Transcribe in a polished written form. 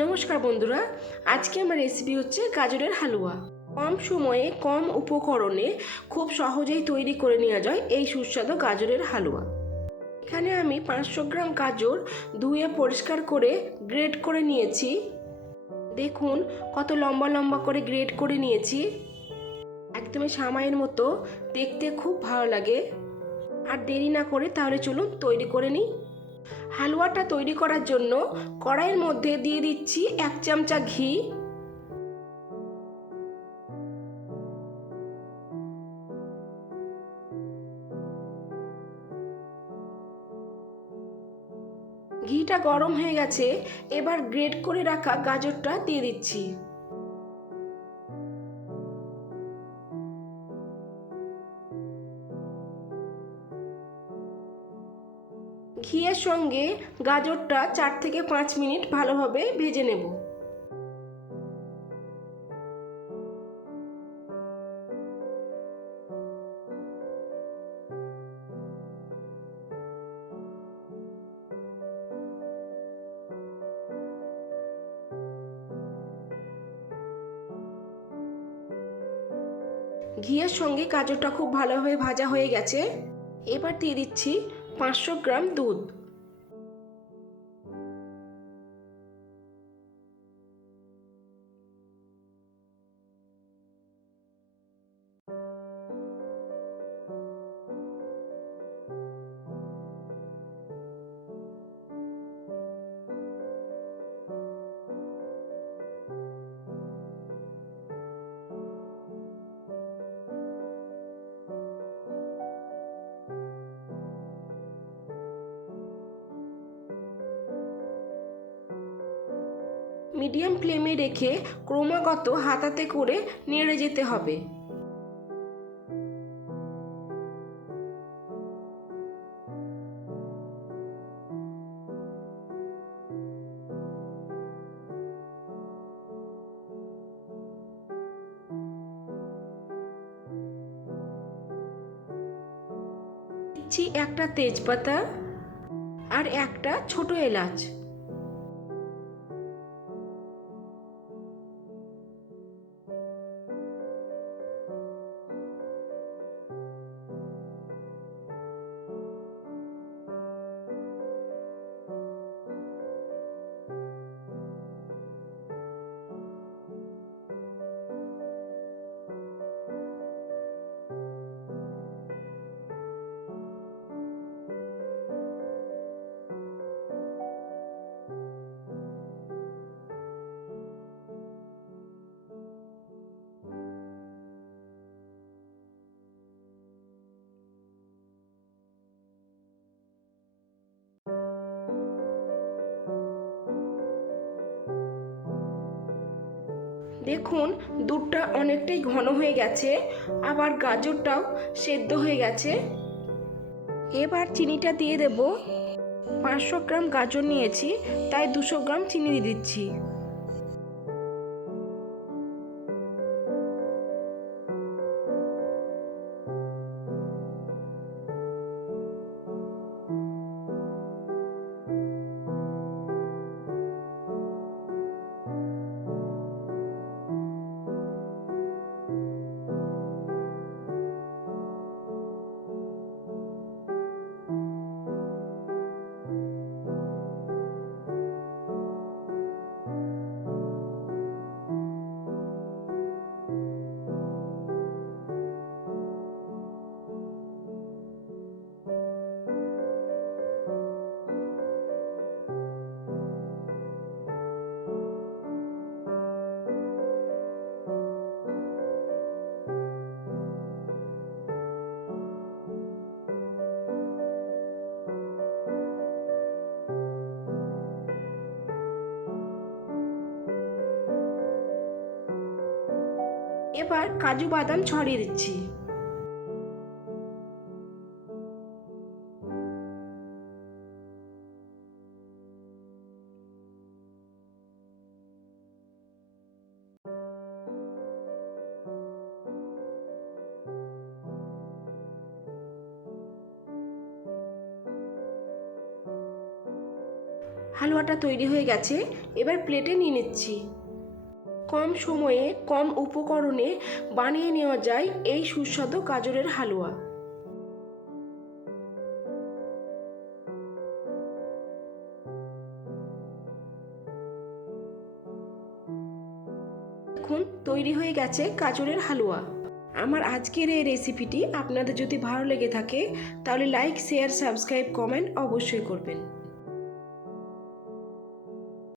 নমস্কার বন্ধুরা, আজকে আমার রেসিপি হচ্ছে গাজরের হালুয়া। কম সময়ে কম উপকরণে খুব সহজেই তৈরি করে নেওয়া যায় এই সুস্বাদু গাজরের হালুয়া। এখানে আমি 500 গ্রাম গাজর ধুয়ে পরিষ্কার করে গ্রেট করে নিয়েছি। দেখুন কত লম্বা লম্বা করে গ্রেট করে নিয়েছি, একদমই সামাইয়ের মতো, দেখতে খুব ভালো লাগে। আর দেরি না করে তাহলে চলুন তৈরি করে নিই। হালুয়াটা তৈরি করার জন্য কড়াইয়ের মধ্যে দিয়ে দিচ্ছি 1 চামচা ঘি। ঘিটা গরম হয়ে গেছে, এবার গ্রেট করে রাখা গাজরটা দিয়ে দিচ্ছি। ঘিয়ের সঙ্গে গাজরটা 4 থেকে 5 মিনিট ভালোভাবে ভেজে নেব। ঘিয়ের সঙ্গে গাজরটা খুব ভালোভাবে ভাজা হয়ে গেছে, এবার দিয়ে দিচ্ছি 500 গ্রাম দুধ। মিডিয়াম ফ্লেমে রেখে ক্রমাগত হাতাতে করে নেড়ে যেতে হবে। দিচ্ছি একটা তেজপাতা আর একটা ছোট এলাচ। দেখুন দুধটা অনেকটাই ঘন হয়ে গেছে, আবার গাজরটাও সেদ্ধ হয়ে গেছে। এবার চিনিটা দিয়ে দেব। 500 গ্রাম গাজর নিয়েছি, তাই 200 গ্রাম চিনি দিয়ে দিচ্ছি। এবার কাজু বাদাম ছড়িয়ে দিচ্ছি। হালুয়াটা তৈরি হয়ে গেছে, এবার প্লেটে নিয়ে নিচ্ছি। কম সময়ে কম উপকরণে বানিয়ে নেওয়া যায় এই সুস্বাদু গাজরের হালুয়া। দেখুন তৈরি হয়ে গেছে গাজরের হালুয়া। আমার আজকের এই রেসিপিটি আপনাদের যদি ভালো লেগে থাকে তাহলে লাইক, শেয়ার, সাবস্ক্রাইব, কমেন্ট অবশ্যই করবেন।